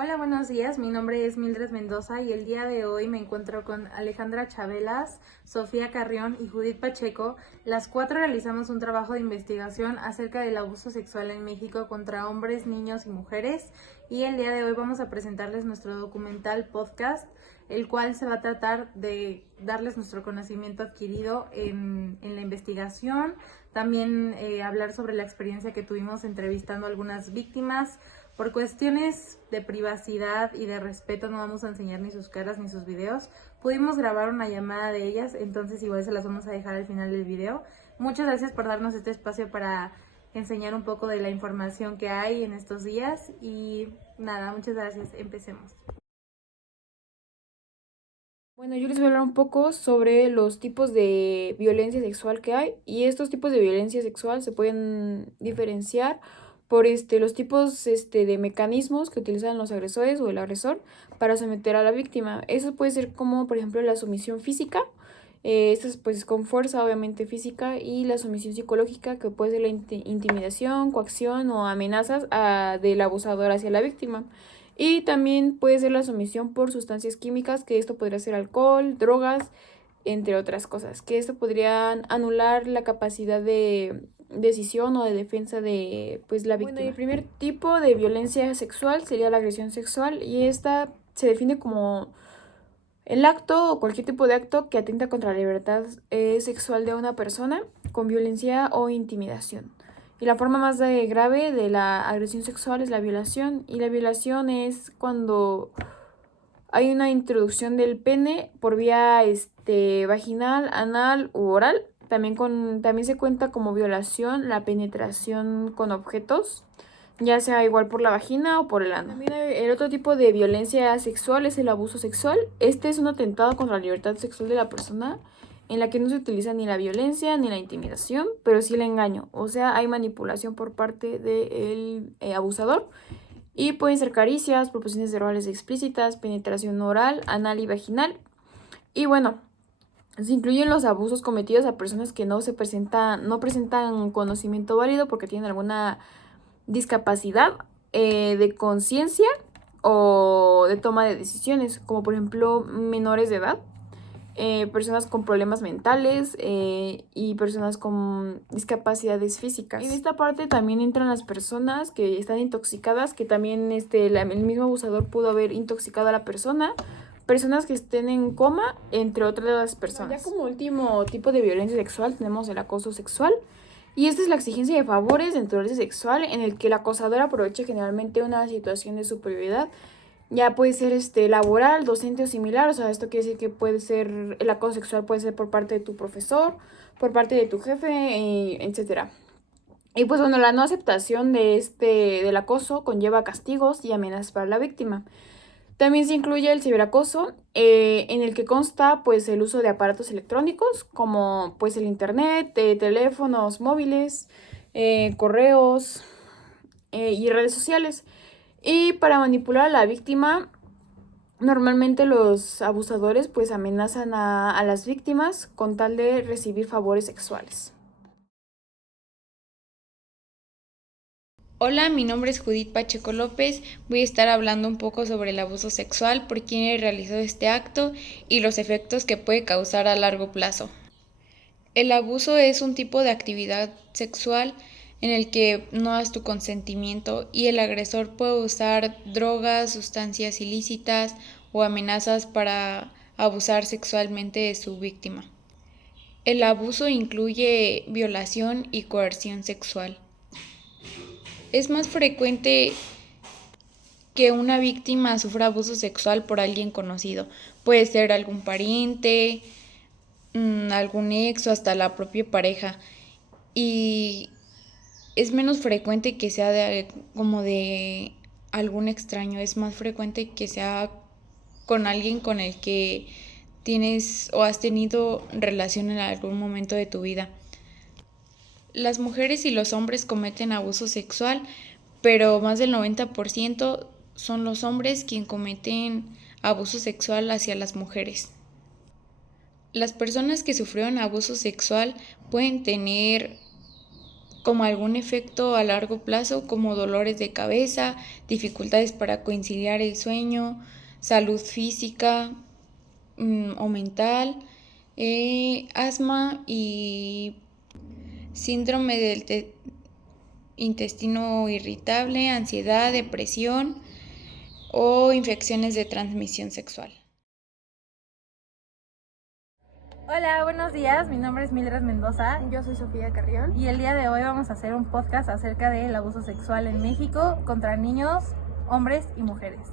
Hola, buenos días. Mi nombre es Mildred Mendoza y el día de hoy me encuentro con Alejandra Chabelas, Sofía Carrión y Judith Pacheco. Las cuatro realizamos un trabajo de investigación acerca del abuso sexual en México contra hombres, niños y mujeres. Y el día de hoy vamos a presentarles nuestro documental podcast, el cual se va a tratar de darles nuestro conocimiento adquirido en la investigación. También hablar sobre la experiencia que tuvimos entrevistando a algunas víctimas. Por cuestiones de privacidad y de respeto no vamos a enseñar ni sus caras ni sus videos. Pudimos grabar una llamada de ellas, entonces igual se las vamos a dejar al final del video. Muchas gracias por darnos este espacio para enseñar un poco de la información que hay en estos días y nada, muchas gracias. Empecemos. Bueno, yo les voy a hablar un poco sobre los tipos de violencia sexual que hay y estos tipos de violencia sexual se pueden diferenciar por los tipos de mecanismos que utilizan los agresores o el agresor para someter a la víctima. Eso puede ser como, por ejemplo, la sumisión física, esta es pues con fuerza obviamente física, y la sumisión psicológica, que puede ser la intimidación, coacción o amenazas del abusador hacia la víctima. Y también puede ser la sumisión por sustancias químicas, que esto podría ser alcohol, drogas, entre otras cosas, que esto podría anular la capacidad de decisión o de defensa de pues la víctima. Bueno, y el primer tipo de violencia sexual sería la agresión sexual, y esta se define como el acto o cualquier tipo de acto que atenta contra la libertad sexual de una persona con violencia o intimidación. Y la forma más grave de la agresión sexual es la violación. Y la violación es cuando hay una introducción del pene por vía vaginal, anal u oral. También se cuenta como violación la penetración con objetos, ya sea igual por la vagina o por el ano. También el otro tipo de violencia sexual es el abuso sexual. Este es un atentado contra la libertad sexual de la persona, en la que no se utiliza ni la violencia ni la intimidación, pero sí el engaño. O sea, hay manipulación por parte del abusador. Y pueden ser caricias, proposiciones verbales explícitas, penetración oral, anal y vaginal. Y bueno, se incluyen los abusos cometidos a personas que no presentan conocimiento válido porque tienen alguna discapacidad de conciencia o de toma de decisiones, como por ejemplo menores de edad, personas con problemas mentales y personas con discapacidades físicas. En esta parte también entran las personas que están intoxicadas, que también el mismo abusador pudo haber intoxicado a la persona, personas que estén en coma, entre otras personas. Ya como último tipo de violencia sexual tenemos el acoso sexual. Y esta es la exigencia de favores dentro del sexual, en el que el acosador aprovecha generalmente una situación de superioridad. Ya puede ser laboral, docente o similar. O sea, esto quiere decir que puede ser, el acoso sexual puede ser por parte de tu profesor, por parte de tu jefe, etcétera. Y pues bueno, la no aceptación del acoso conlleva castigos y amenazas para la víctima. También se incluye el ciberacoso, en el que consta pues el uso de aparatos electrónicos como pues el internet, teléfonos móviles, correos y redes sociales. Y para manipular a la víctima, normalmente los abusadores pues amenazan a las víctimas con tal de recibir favores sexuales. Hola, mi nombre es Judith Pacheco López. Voy a estar hablando un poco sobre el abuso sexual, por quién realizó este acto y los efectos que puede causar a largo plazo. El abuso es un tipo de actividad sexual en el que no das tu consentimiento y el agresor puede usar drogas, sustancias ilícitas o amenazas para abusar sexualmente de su víctima. El abuso incluye violación y coerción sexual. Es más frecuente que una víctima sufra abuso sexual por alguien conocido. Puede ser algún pariente, algún ex o hasta la propia pareja. Y es menos frecuente que sea como de algún extraño. Es más frecuente que sea con alguien con el que tienes o has tenido relación en algún momento de tu vida. Las mujeres y los hombres cometen abuso sexual, pero más del 90% son los hombres quienes cometen abuso sexual hacia las mujeres. Las personas que sufrieron abuso sexual pueden tener como algún efecto a largo plazo, como dolores de cabeza, dificultades para conciliar el sueño, salud física o mental, asma y síndrome del intestino irritable, ansiedad, depresión o infecciones de transmisión sexual. Hola, buenos días. Mi nombre es Mildred Mendoza. Yo soy Sofía Carrión. Y el día de hoy vamos a hacer un podcast acerca del abuso sexual en México contra niños, hombres y mujeres.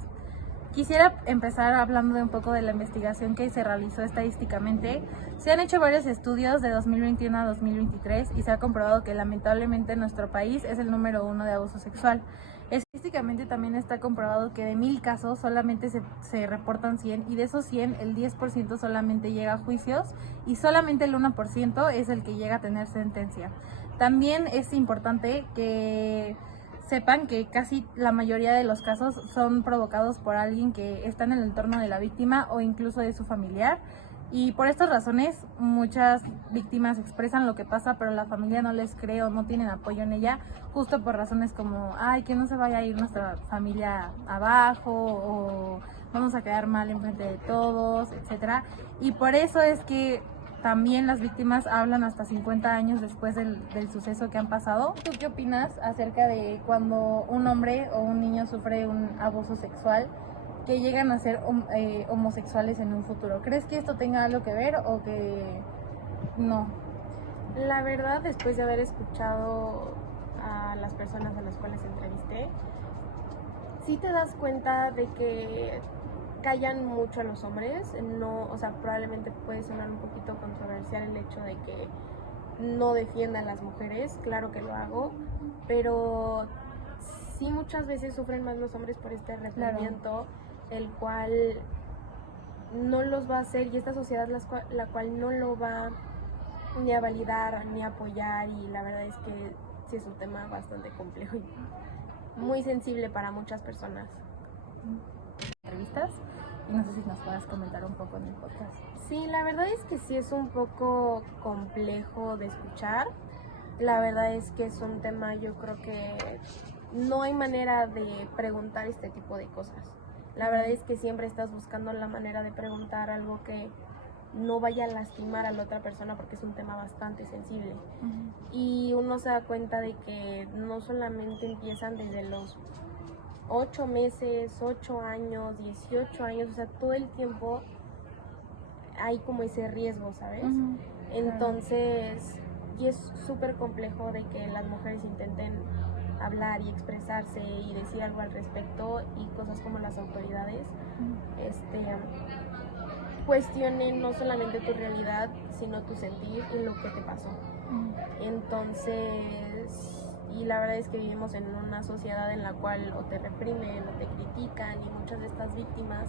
Quisiera empezar hablando de un poco de la investigación que se realizó estadísticamente. Se han hecho varios estudios de 2021 a 2023 y se ha comprobado que lamentablemente nuestro país es el número 1 de abuso sexual. Estadísticamente también está comprobado que de 1000 casos solamente se reportan 100 y de esos 100 el 10% solamente llega a juicios y solamente el 1% es el que llega a tener sentencia. También es importante que sepan que casi la mayoría de los casos son provocados por alguien que está en el entorno de la víctima o incluso de su familiar. Y por estas razones muchas víctimas expresan lo que pasa, pero la familia no les cree o no tienen apoyo en ella, justo por razones como, ay, que no se vaya a ir nuestra familia abajo o vamos a quedar mal enfrente de todos, etcétera. Y por eso es que también las víctimas hablan hasta 50 años después del suceso que han pasado. ¿Tú qué opinas acerca de cuando un hombre o un niño sufre un abuso sexual, que llegan a ser homosexuales en un futuro? ¿Crees que esto tenga algo que ver o que no? La verdad, después de haber escuchado a las personas a las cuales entrevisté, sí te das cuenta de que callan mucho a los hombres. No, o sea, probablemente puede sonar un poquito controversial el hecho de que no defiendan a las mujeres, claro que lo hago, pero sí muchas veces sufren más los hombres por este arrepentimiento, el cual no los va a hacer, y esta sociedad la cual no lo va ni a validar ni a apoyar, y la verdad es que sí es un tema bastante complejo y muy sensible para muchas personas. Entrevistas y no sé si nos puedas comentar un poco en el podcast. Sí, la verdad es que sí es un poco complejo de escuchar. La verdad es que es un tema, yo creo que no hay manera de preguntar este tipo de cosas. La verdad es que siempre estás buscando la manera de preguntar algo que no vaya a lastimar a la otra persona, porque es un tema bastante sensible. Y uno se da cuenta de que no solamente empiezan desde los 8 meses, 8 años, 18 años, o sea, todo el tiempo hay como ese riesgo, ¿sabes? Entonces, y es súper complejo de que las mujeres intenten hablar y expresarse y decir algo al respecto, y cosas como las autoridades cuestionen no solamente tu realidad, sino tu sentir y lo que te pasó. Entonces, y la verdad es que vivimos en una sociedad en la cual o te reprimen o te critican, y muchas de estas víctimas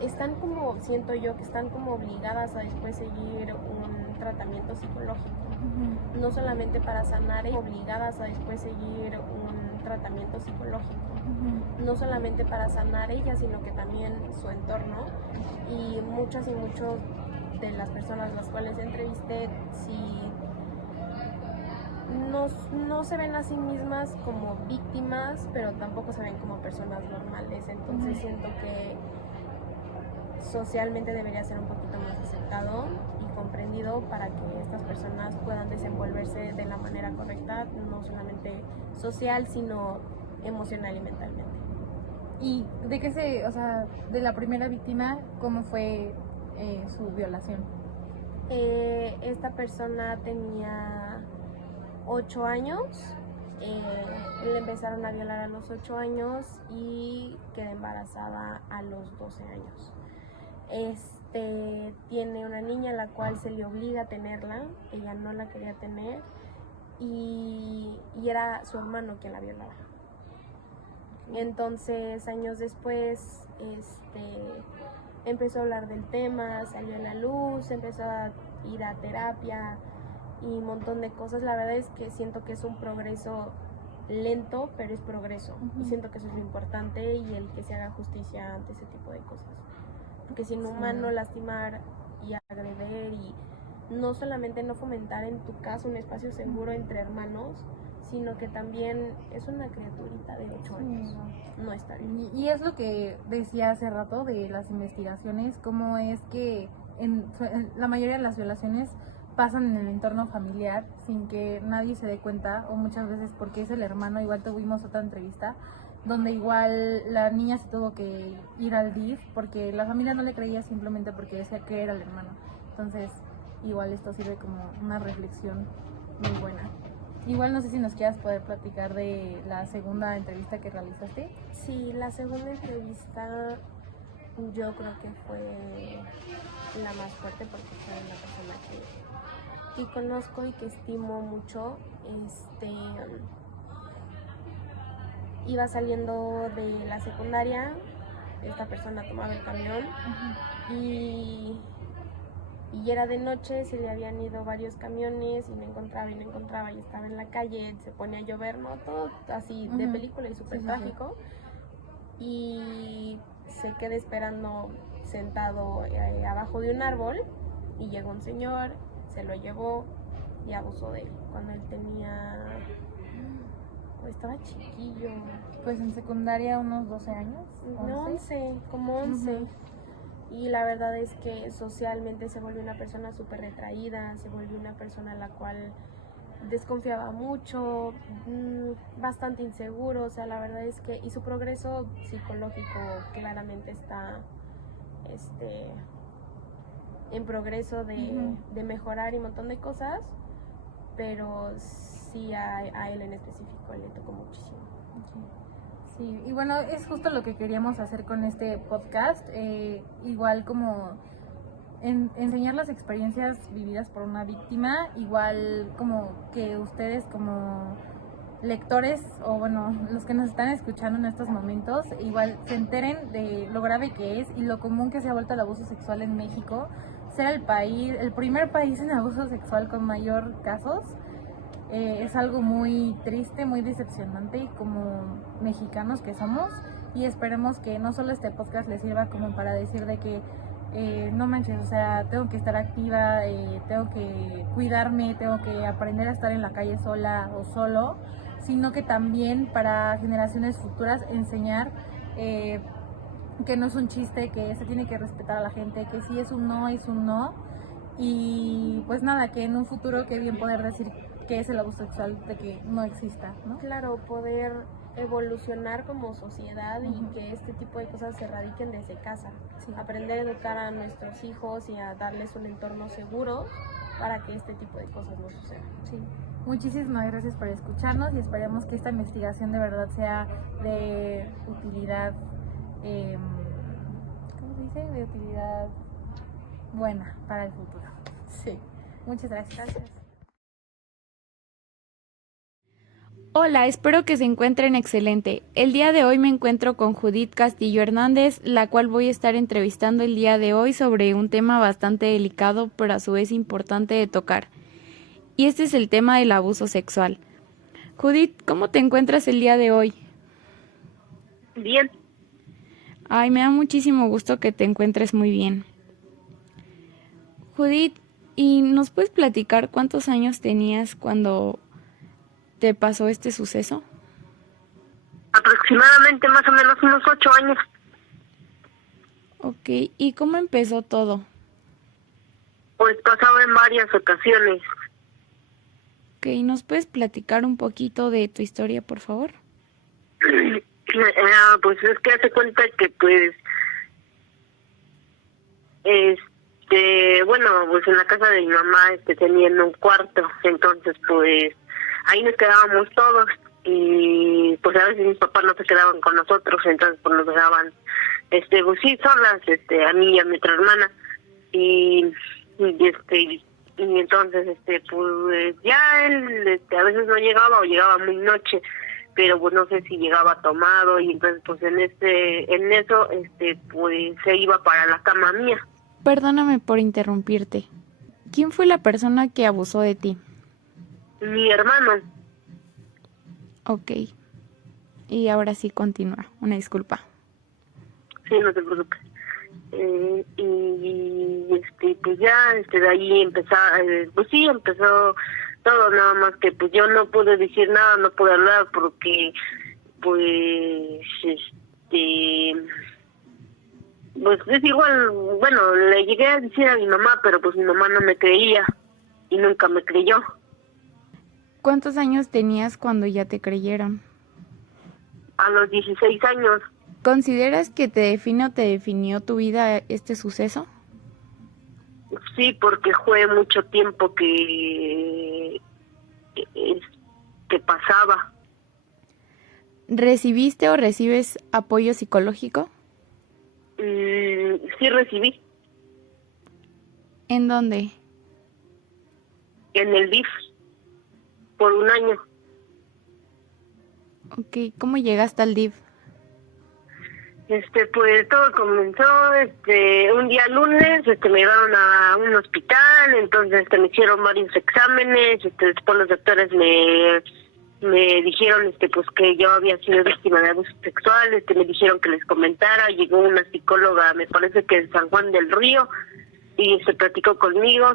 están como, siento yo, que están como obligadas a después seguir un tratamiento psicológico. No solamente para sanar, obligadas a después seguir un tratamiento psicológico. No solamente para sanar ellas, sino que también su entorno. Y muchas y muchos de las personas a las cuales entrevisté, sí, no se ven a sí mismas como víctimas, pero tampoco se ven como personas normales. Entonces siento que socialmente debería ser un poquito más aceptado y comprendido para que estas personas puedan desenvolverse de la manera correcta, no solamente social, sino emocional y mentalmente. ¿Y de qué de la primera víctima, cómo fue su violación? Esta persona tenía 8 años, le empezaron a violar a los 8 años y quedó embarazada a los 12 años. Tiene una niña la cual se le obliga a tenerla, ella no la quería tener, y era su hermano quien la violaba. Entonces, años después, empezó a hablar del tema, salió a la luz, empezó a ir a terapia y un montón de cosas. La verdad es que siento que es un progreso lento, pero es progreso. Y siento que eso es lo importante, y el que se haga justicia ante ese tipo de cosas. Porque es inhumano lastimar y agredir y no solamente no fomentar en tu casa un espacio seguro entre hermanos, sino que también es una criaturita de 8 años. No está bien. Y es lo que decía hace rato de las investigaciones, cómo es que en la mayoría de las violaciones pasan en el entorno familiar sin que nadie se dé cuenta, o muchas veces porque es el hermano. Igual tuvimos otra entrevista donde igual la niña se tuvo que ir al DIF porque la familia no le creía simplemente porque decía que era el hermano. Entonces igual esto sirve como una reflexión muy buena. Igual no sé si nos quieras poder platicar de la segunda entrevista que realizaste. Sí, la segunda entrevista yo creo que fue la más fuerte porque fue una persona que conozco y que estimo mucho. Iba saliendo de la secundaria, esta persona tomaba el camión y era de noche, se le habían ido varios camiones y no encontraba y estaba en la calle, se ponía a llover, ¿no? Todo así de película y súper trágico. Y se queda esperando sentado abajo de un árbol y llegó un señor, se lo llevó y abusó de él cuando él estaba chiquillo. Pues en secundaria unos 12 años. No, 11, como 11. Y la verdad es que socialmente se volvió una persona súper retraída, se volvió una persona a la cual desconfiaba mucho, bastante inseguro. O sea, la verdad es que, y su progreso psicológico claramente está en progreso de mejorar y un montón de cosas, pero sí a él en específico le tocó muchísimo. Sí, y bueno, es justo lo que queríamos hacer con este podcast, igual como enseñar las experiencias vividas por una víctima, igual como que ustedes como lectores, o bueno, los que nos están escuchando en estos momentos, igual se enteren de lo grave que es y lo común que se ha vuelto el abuso sexual en México, ser el primer país en abuso sexual con mayor casos. Es algo muy triste, muy decepcionante como mexicanos que somos, y esperemos que no solo este podcast les sirva como para decir de que no manches, o sea, tengo que estar activa, tengo que cuidarme, tengo que aprender a estar en la calle sola o solo, sino que también para generaciones futuras enseñar que no es un chiste, que se tiene que respetar a la gente, que si es un no, es un no. Y pues nada, que en un futuro qué bien poder decir que es el abuso sexual, de que no exista, ¿no? Claro, poder evolucionar como sociedad y que este tipo de cosas se radiquen desde casa. Sí. Aprender a educar a nuestros hijos y a darles un entorno seguro para que este tipo de cosas no sucedan. Sí. Muchísimas gracias por escucharnos y esperemos que esta investigación de verdad sea de utilidad, ¿cómo se dice? De utilidad buena para el futuro. Sí. Muchas gracias. Hola, espero que se encuentren excelente. El día de hoy me encuentro con Judith Castillo Hernández, la cual voy a estar entrevistando el día de hoy sobre un tema bastante delicado, pero a su vez importante de tocar. Y este es el tema del abuso sexual. Judith, ¿cómo te encuentras el día de hoy? Bien. Ay, me da muchísimo gusto que te encuentres muy bien. Judith, ¿y nos puedes platicar cuántos años tenías cuando te pasó este suceso? Aproximadamente más o menos unos 8 años. Ok, ¿y cómo empezó todo? Pues pasaba en varias ocasiones. Ok, ¿nos puedes platicar un poquito de tu historia, por favor? Pues es que hace cuenta que pues bueno, pues en la casa de mi mamá tenían un cuarto, entonces pues ahí nos quedábamos todos y pues a veces mis papás no se quedaban con nosotros, entonces pues nos dejaban pues sí solas, a mí y a mi otra hermana y entonces pues ya él a veces no llegaba o llegaba muy noche, pero pues no sé si llegaba tomado y entonces pues en eso pues se iba para la cama mía. Perdóname por interrumpirte. ¿Quién fue la persona que abusó de ti? Mi hermano. Ok. Y ahora sí continúa. Una disculpa. Sí, no te preocupes. Pues ya de ahí pues sí, empezó todo, nada más que pues yo no pude decir nada, no pude hablar porque pues pues es igual. Bueno, le llegué a decir a mi mamá, pero pues mi mamá no me creía y nunca me creyó. ¿Cuántos años tenías cuando ya te creyeron? A los 16 años. ¿Consideras que te define o te definió tu vida este suceso? Sí, porque fue mucho tiempo que pasaba. ¿Recibiste o recibes apoyo psicológico? Sí recibí ¿En dónde? en el DIF por un año. Ok, ¿cómo llegaste al DIF? Pues todo comenzó un día lunes. Me llevaron a un hospital, entonces me hicieron varios exámenes. Después los doctores me dijeron pues que yo había sido víctima de abuso sexual. Me dijeron que les comentara. Llegó una psicóloga, me parece que de San Juan del Río, y se platicó conmigo.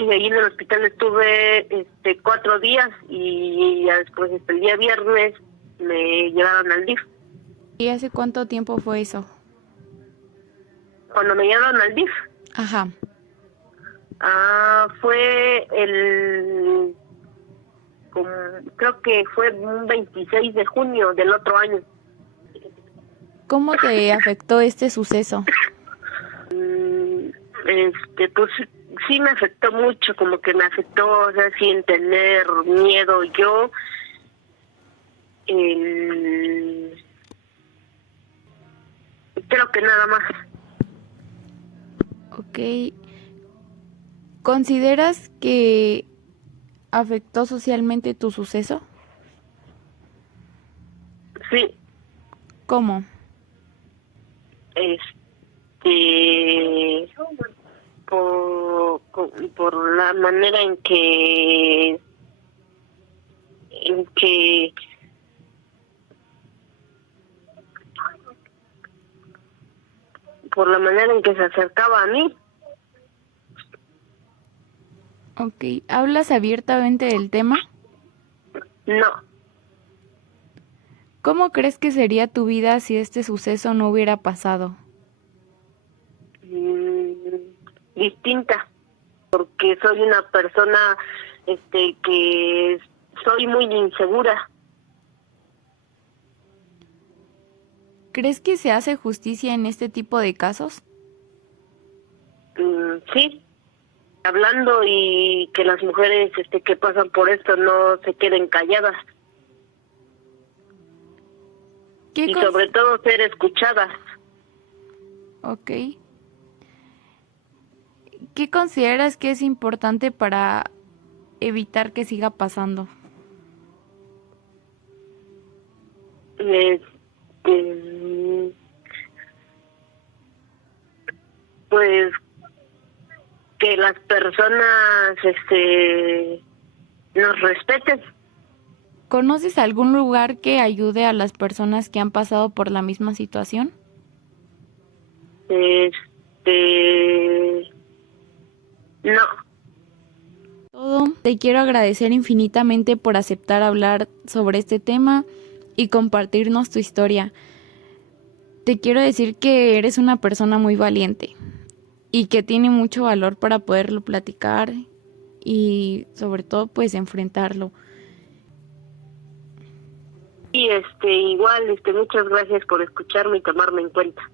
Y ahí en el hospital estuve 4 días, y ya después el día viernes me llevaron al DIF. ¿Y hace cuánto tiempo fue eso? Cuando me llevaron al DIF, Ajá. fue creo que fue un 26 de junio del otro año. ¿Cómo te afectó este suceso? Pues sí me afectó mucho, como que me afectó, o sea, sin tener miedo yo. Creo que nada más. Ok. ¿Consideras que afectó socialmente tu suceso? Sí. ¿Cómo? Por la manera en que por la manera en que se acercaba a mí. Ok. ¿Hablas abiertamente del tema? No. ¿Cómo crees que sería tu vida si este suceso no hubiera pasado? Distinta, porque soy una persona que soy muy insegura. ¿Crees que se hace justicia en este tipo de casos? Sí, hablando, y que las mujeres que pasan por esto no se queden calladas, y sobre todo ser escuchadas. Ok. ¿Qué consideras que es importante para evitar que siga pasando? Pues que las personas nos respeten. ¿Conoces algún lugar que ayude a las personas que han pasado por la misma situación? No. Todo. Te quiero agradecer infinitamente por aceptar hablar sobre este tema y compartirnos tu historia. Te quiero decir que eres una persona muy valiente y que tiene mucho valor para poderlo platicar y sobre todo pues enfrentarlo. Y igual, muchas gracias por escucharme y tomarme en cuenta.